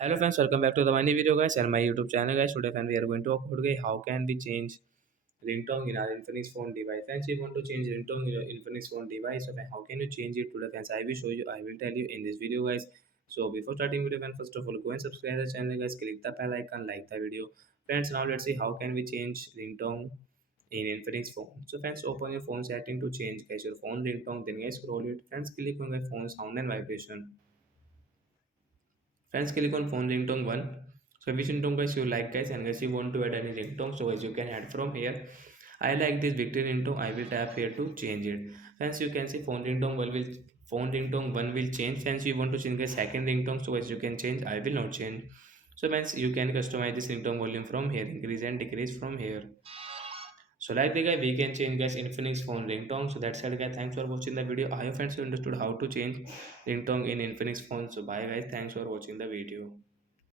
Hello friends, welcome back to the new video guys and my YouTube channel guys. Today friends, we are going to talk about how can we change ringtone in our Infinix phone device. Friends, you want to change ringtone in your Infinix phone device. So friends, how can you change it today friends? I will show you. I will tell you in this video guys. So before starting video friends, first of all go and subscribe the channel guys. Click the bell icon, like the video. Friends, now let's see how can we change ringtone in Infinix phone. So friends, open your phone setting to change guys your phone ringtone. Then guys scroll it. Friends, click on my phone sound and vibration. Friends, click on phone ringtone one. So which ringtone guys you like guys, and guys you want to add any ringtone, so guys you can add from here. I like this victory ringtone. I will tap here to change it. Friends, you can see phone ringtone one will change. Friends, you want to change the second ringtone, so guys you can change. I will not change. So friends, you can customize this ringtone volume from here, increase and decrease from here. So like the guy, we can change guys Infinix phone ringtone. So that's it guys. Thanks for watching the video. I hope friends you understood how to change ringtone in Infinix phone. So bye guys. Thanks for watching the video.